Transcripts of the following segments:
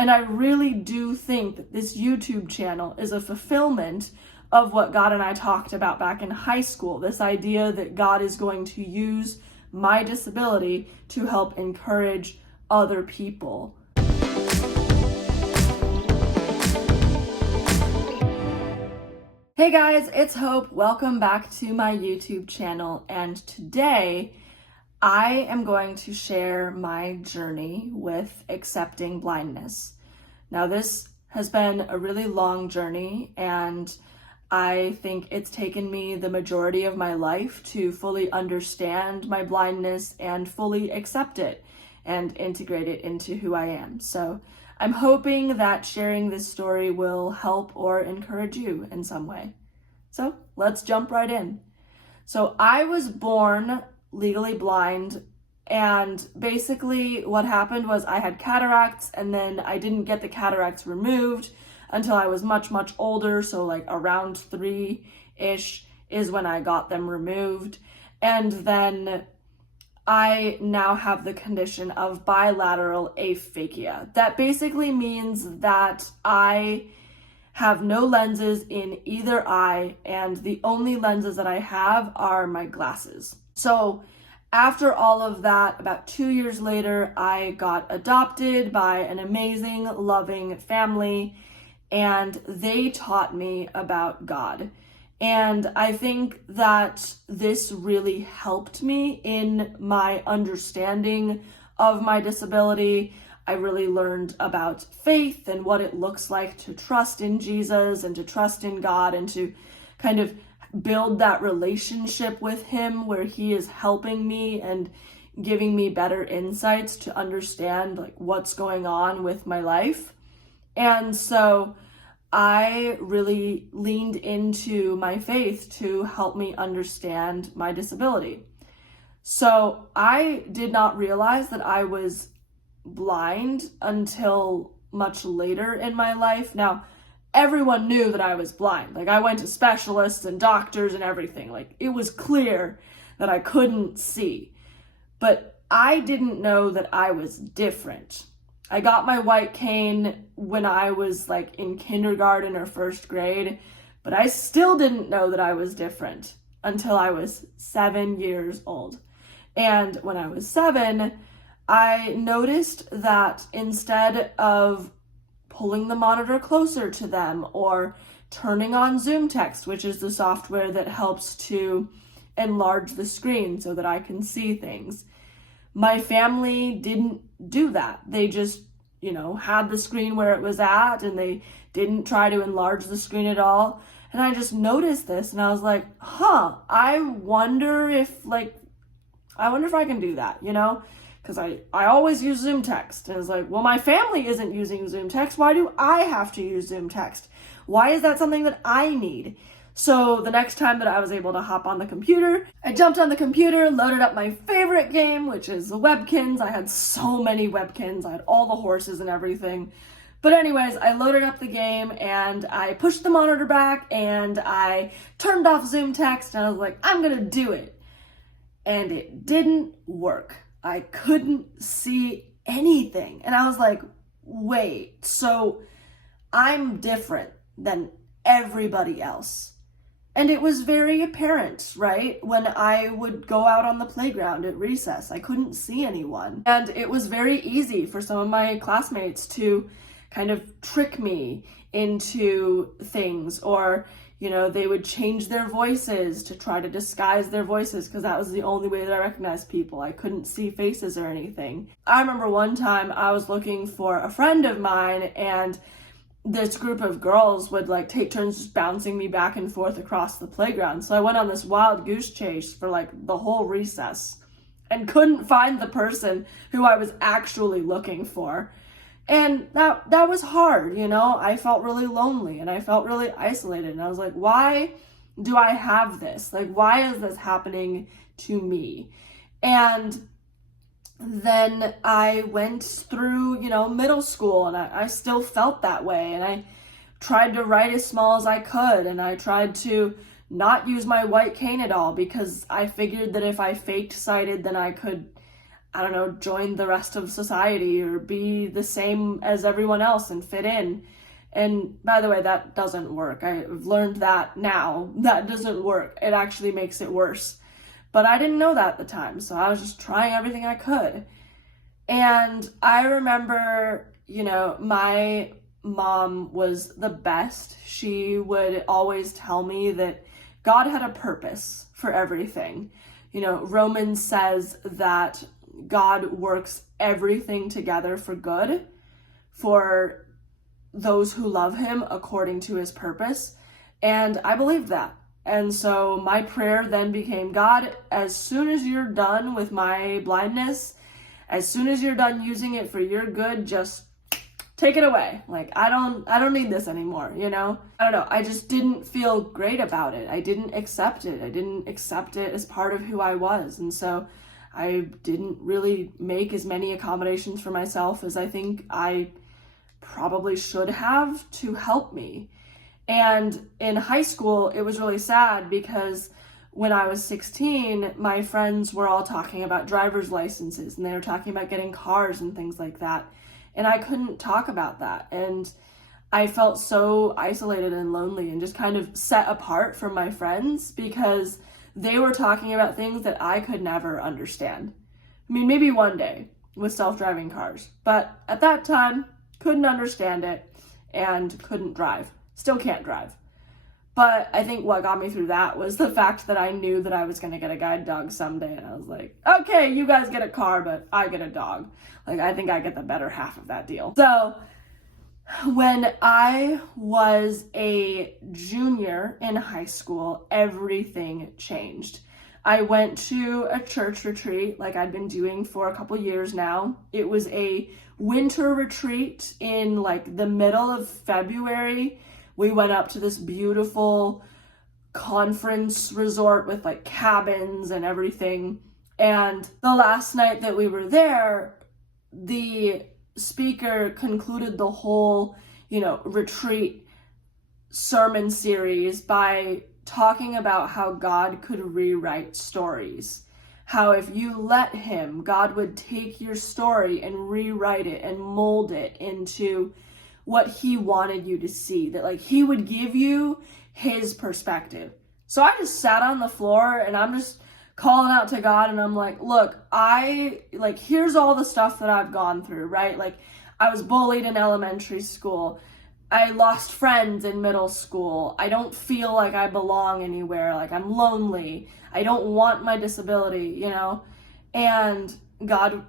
And I really do think that this YouTube channel is a fulfillment of what God and I talked about back in high school. This idea that God is going to use my disability to help encourage other people. Hey guys, it's Hope. Welcome back to my YouTube channel. And today I am going to share my journey with accepting blindness. Now, this has been a really long journey, and I think it's taken me the majority of my life to fully understand my blindness and fully accept it and integrate it into who I am. So I'm hoping that sharing this story will help or encourage you in some way. So let's jump right in. So I was born legally blind, and basically what happened was I had cataracts, and then I didn't get the cataracts removed until I was much older. So like around 3-ish is when I got them removed. And then I now have the condition of bilateral aphakia. That basically means that I have no lenses in either eye, and the only lenses that I have are my glasses. So after all of that, about 2 years later, I got adopted by an amazing, loving family, and they taught me about God. And I think that this really helped me in my understanding of my disability. I really learned about faith and what it looks like to trust in Jesus and to trust in God and to kind of build that relationship with Him where He is helping me and giving me better insights to understand like what's going on with my life. And so I really leaned into my faith to help me understand my disability. So I did not realize that I was blind until much later in my life. Now, everyone knew that I was blind. Like, I went to specialists and doctors and everything. Like, it was clear that I couldn't see. But I didn't know that I was different. I got my white cane when I was like in kindergarten or first grade, but I still didn't know that I was different until I was 7 years old. And when I was 7, I noticed that instead of pulling the monitor closer to them or turning on Zoom text, which is the software that helps to enlarge the screen so that I can see things, my family didn't do that. They just, had the screen where it was at, and they didn't try to enlarge the screen at all. And I just noticed this, and I was like, I wonder if I can do that, because I always use Zoom text. And it's like, well, my family isn't using Zoom text. Why do I have to use Zoom text? Why is that something that I need? So the next time that I was able to hop on the computer, I jumped on the computer, loaded up my favorite game, which is the Webkins. I had so many Webkins. I had all the horses and everything. But anyways, I loaded up the game and I pushed the monitor back and I turned off Zoom text, and I was like, I'm gonna do it. And it didn't work. I couldn't see anything. And I was like, wait, so I'm different than everybody else. And it was very apparent, right? When I would go out on the playground at recess, I couldn't see anyone. And it was very easy for some of my classmates to kind of trick me into things, or they would change their voices to try to disguise their voices, because that was the only way that I recognized people. I couldn't see faces or anything. I remember one time I was looking for a friend of mine, and this group of girls would take turns just bouncing me back and forth across the playground. So I went on this wild goose chase for the whole recess and couldn't find the person who I was actually looking for. And that was hard, I felt really lonely and I felt really isolated. And I was like, why do I have this? Why is this happening to me? And then I went through, middle school, and I still felt that way. And I tried to write as small as I could. And I tried to not use my white cane at all, because I figured that if I faked sighted, then I could I don't know, join the rest of society or be the same as everyone else and fit in. And by the way, that doesn't work. I've learned that now. That doesn't work. It actually makes it worse. But I didn't know that at the time, so I was just trying everything I could. And I remember, my mom was the best. She would always tell me that God had a purpose for everything. Romans says that God works everything together for good for those who love him according to his purpose. And I believed that. And so my prayer then became, God, as soon as you're done with my blindness, as soon as you're done using it for your good, just take it away. Like, I don't need this anymore, I don't know. I just didn't feel great about it. I didn't accept it. I didn't accept it as part of who I was. And so I didn't really make as many accommodations for myself as I think I probably should have to help me. And in high school, it was really sad because when I was 16, my friends were all talking about driver's licenses and they were talking about getting cars and things like that. And I couldn't talk about that. And I felt so isolated and lonely and just kind of set apart from my friends because they were talking about things that I could never understand. I mean, maybe one day with self-driving cars, but at that time, couldn't understand it and couldn't drive. Still can't drive. But I think what got me through that was the fact that I knew that I was going to get a guide dog someday. And I was like, okay, you guys get a car, but I get a dog. Like, I think I get the better half of that deal. So when I was a junior in high school, everything changed. I went to a church retreat like I'd been doing for a couple years now. It was a winter retreat in like the middle of February. We went up to this beautiful conference resort with like cabins and everything. And the last night that we were there, the speaker concluded the whole, retreat sermon series by talking about how God could rewrite stories. How if you let him, God would take your story and rewrite it and mold it into what he wanted you to see, that like he would give you his perspective. So I just sat on the floor and I'm just calling out to God and I'm like, look, here's all the stuff that I've gone through, right? Like, I was bullied in elementary school. I lost friends in middle school. I don't feel like I belong anywhere. Like, I'm lonely. I don't want my disability, And God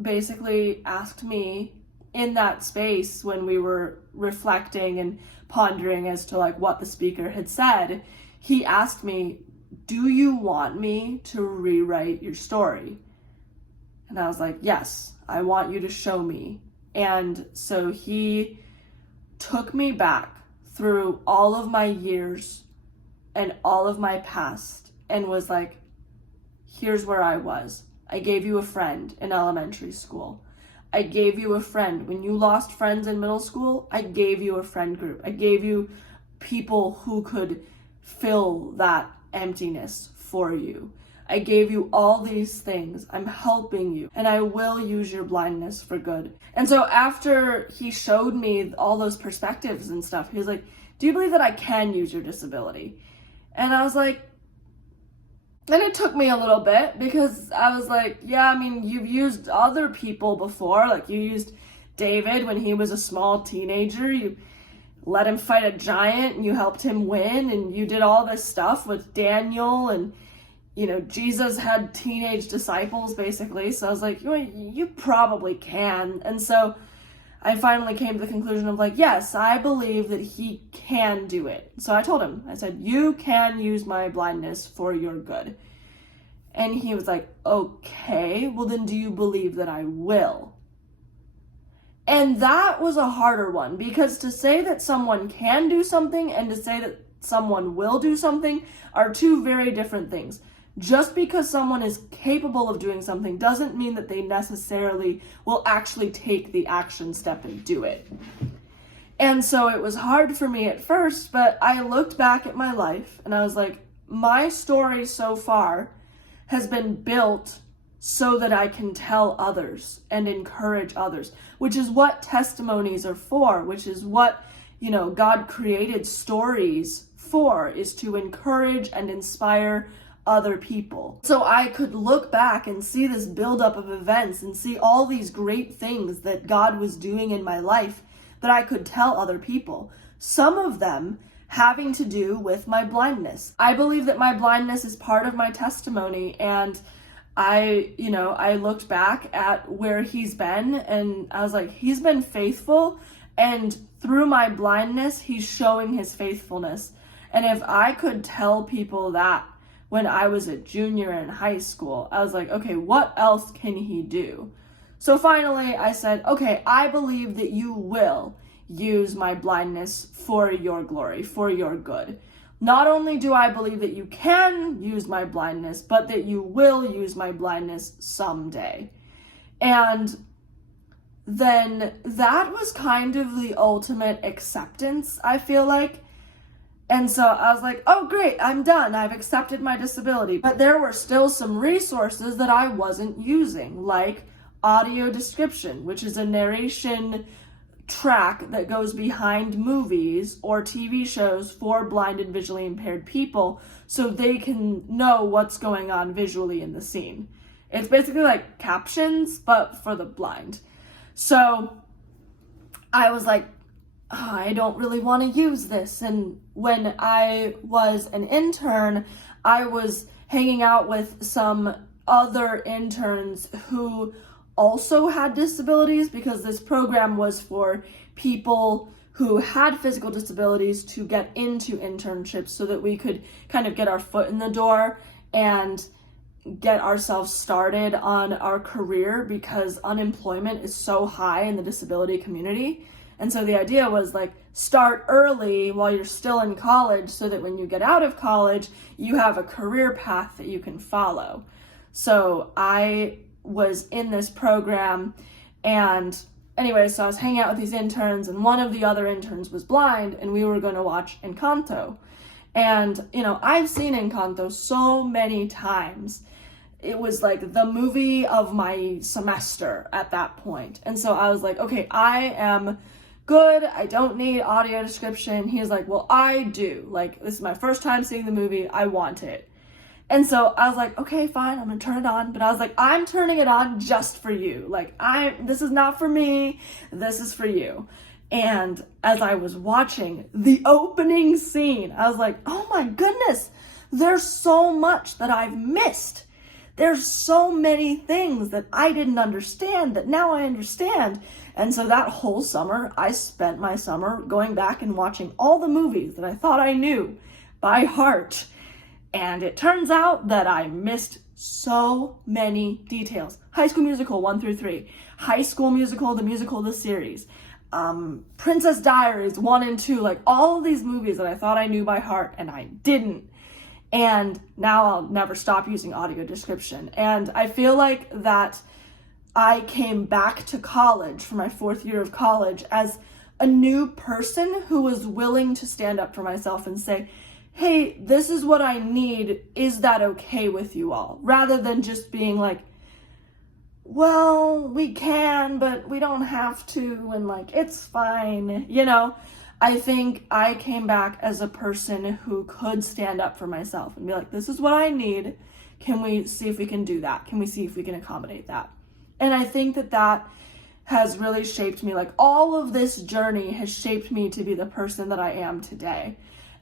basically asked me in that space when we were reflecting and pondering as to like what the speaker had said, he asked me, do you want me to rewrite your story? And I was like, yes, I want you to show me. And so he took me back through all of my years and all of my past and was like, here's where I was. I gave you a friend in elementary school. I gave you a friend. When you lost friends in middle school, I gave you a friend group. I gave you people who could fill that emptiness for you. I gave you all these things. I'm helping you, and I will use your blindness for good. And so after he showed me all those perspectives and stuff, he was like, do you believe that I can use your disability? And I was like, and it took me a little bit because I was like, yeah, I mean, you've used other people before. Like, you used David when he was a small teenager. You let him fight a giant and you helped him win. And you did all this stuff with Daniel. And, Jesus had teenage disciples, basically. So I was like, you probably can. And so I finally came to the conclusion of like, yes, I believe that he can do it. So I told him, I said, you can use my blindness for your good. And he was like, okay, well then do you believe that I will? And that was a harder one, because to say that someone can do something and to say that someone will do something are two very different things. Just because someone is capable of doing something doesn't mean that they necessarily will actually take the action step and do it. And so it was hard for me at first, but I looked back at my life and I was like, my story so far has been built so that I can tell others and encourage others, which is what testimonies are for, which is what, God created stories for, is to encourage and inspire other people. So I could look back and see this buildup of events and see all these great things that God was doing in my life that I could tell other people. Some of them having to do with my blindness. I believe that my blindness is part of my testimony, and I looked back at where he's been and I was like, he's been faithful, and through my blindness, he's showing his faithfulness. And if I could tell people that when I was a junior in high school, I was like, okay, what else can he do? So finally I said, okay, I believe that you will use my blindness for your glory, for your good. Not only do I believe that you can use my blindness, but that you will use my blindness someday. And then that was kind of the ultimate acceptance, I feel like. And so I was like, oh great, I'm done. I've accepted my disability. But there were still some resources that I wasn't using, like audio description, which is a narration track that goes behind movies or TV shows for blind and visually impaired people so they can know what's going on visually in the scene. It's basically like captions, but for the blind. So I was like, oh, I don't really want to use this. And when I was an intern, I was hanging out with some other interns who also had disabilities, because this program was for people who had physical disabilities to get into internships so that we could kind of get our foot in the door and get ourselves started on our career, because unemployment is so high in the disability community. And so the idea was like, start early while you're still in college so that when you get out of college, you have a career path that you can follow. So I was in this program, and anyway, so I was hanging out with these interns, and one of the other interns was blind, and we were going to watch Encanto. And, I've seen Encanto so many times. It was like the movie of my semester at that point. And so I was like, okay, I am good. I don't need audio description. He was like, well, I do. Like, this is my first time seeing the movie. I want it. And so I was like, okay, fine, I'm gonna turn it on. But I was like, I'm turning it on just for you. Like, this is not for me, this is for you. And as I was watching the opening scene, I was like, oh my goodness, there's so much that I've missed. There's so many things that I didn't understand that now I understand. And so that whole summer, I spent my summer going back and watching all the movies that I thought I knew by heart. And it turns out that I missed so many details. High School Musical 1 through 3, High School Musical, the musical, the series, Princess Diaries 1 and 2, like all of these movies that I thought I knew by heart, and I didn't. And now I'll never stop using audio description. And I feel like that I came back to college for my 4th year of college as a new person who was willing to stand up for myself and say, hey, this is what I need, is that okay with you all? Rather than just being like, well, we can, but we don't have to, and like, it's fine, I think I came back as a person who could stand up for myself and be like, this is what I need, can we see if we can do that? Can we see if we can accommodate that? And I think that has really shaped me, like all of this journey has shaped me to be the person that I am today.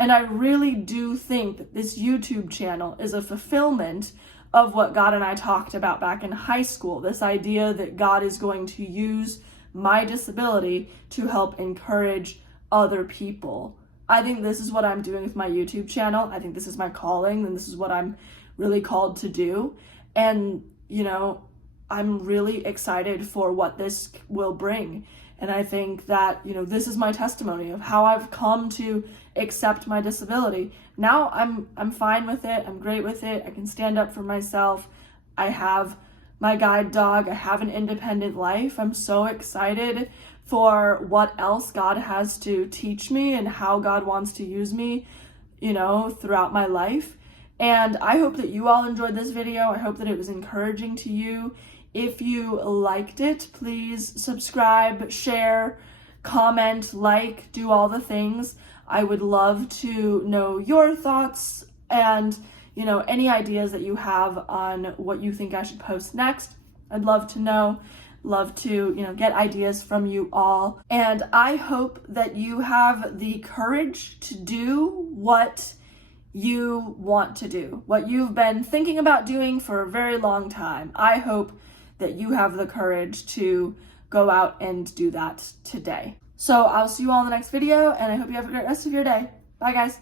And I really do think that this YouTube channel is a fulfillment of what God and I talked about back in high school. This idea that God is going to use my disability to help encourage other people. I think this is what I'm doing with my YouTube channel. I think this is my calling, and this is what I'm really called to do. And, I'm really excited for what this will bring. And I think that, this is my testimony of how I've come to accept my disability. Now I'm fine with it. I'm great with it. I can stand up for myself. I have my guide dog. I have an independent life. I'm so excited for what else God has to teach me and how God wants to use me, throughout my life. And I hope that you all enjoyed this video. I hope that it was encouraging to you. If you liked it, please subscribe, share, comment, like, do all the things. I would love to know your thoughts and, any ideas that you have on what you think I should post next. I'd love to know. Love to, get ideas from you all. And I hope that you have the courage to do what you want to do, what you've been thinking about doing for a very long time. I hope that you have the courage to go out and do that today. So I'll see you all in the next video, and I hope you have a great rest of your day. Bye, guys.